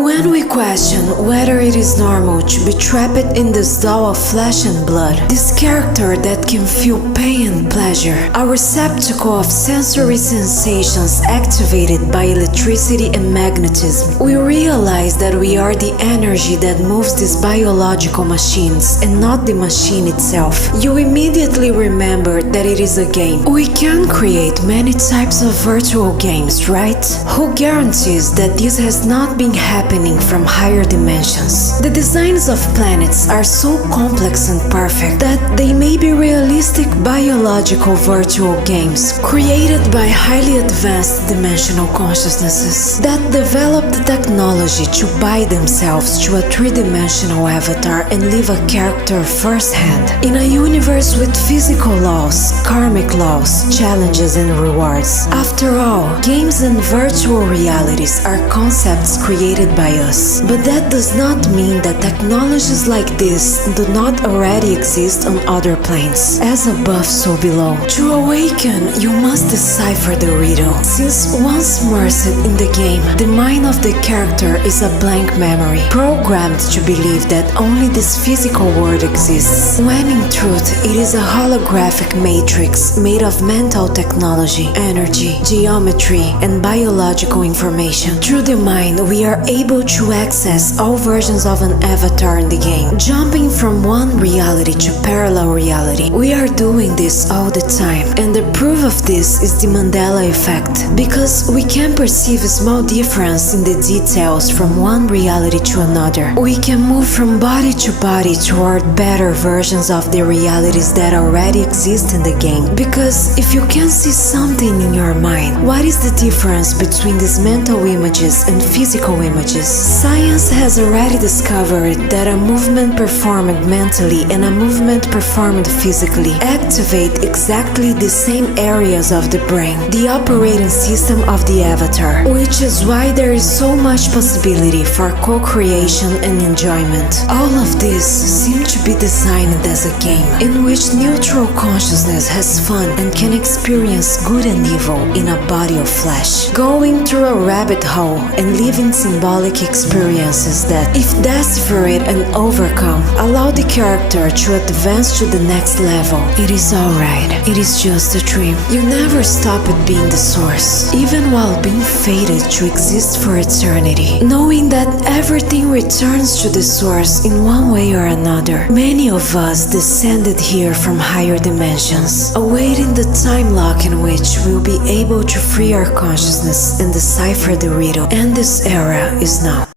When we question whether it is normal to be trapped in this doll of flesh and blood, this character that can feel pain and pleasure, a receptacle of sensory sensations activated by electricity and magnetism, we realize that we are the energy that moves these biological machines and not the machine itself. You immediately remember that it is a game. We can create many types of virtual games, right? Who guarantees that this has not been happening from higher dimensions? The designs of planets are so complex and perfect that they may be realistic biological virtual games created by highly advanced dimensional consciousnesses that develop the technology to buy themselves to a three-dimensional avatar and live a character firsthand in a universe with physical laws, karmic laws, challenges and rewards. After all, games and virtual realities are concepts created by us, but that does not mean that technologies like this do not already exist on other planes. As above, so below. To awaken, you must decipher the riddle, since once immersed in the game, the mind of the character is a blank memory, programmed to believe that only this physical world exists, when in truth it is a holographic matrix made of mental technology, energy, geometry, and biological information. Through the mind, we are able to access all versions of an avatar in the game, jumping from one reality to parallel reality. We are doing this all the time, and the proof of this is the Mandela effect, because we can perceive a small difference in the details from one reality to another. We can move from body to body toward better versions of the realities that already exist in the game, because if you can see something in your mind, what is the difference between these mental images and physical images? Science has already discovered that a movement performed mentally and a movement performed physically activate exactly the same areas of the brain, the operating system of the avatar, which is why there is so much possibility for co-creation and enjoyment. All of this seem to be designed as a game in which neutral consciousness has fun and can experience good and evil in a body of flesh, going through a rabbit hole and living symbolic experiences that, if deciphered and overcome, allow the character to advance to the next level. It is alright, it is just a dream. You never stop at being the source, even while being fated to exist for eternity, knowing that everything returns to the source in one way or another. Many of us descended here from higher dimensions, awaiting the time lock in which we'll be able to free our consciousness and decipher the riddle, and this era is now.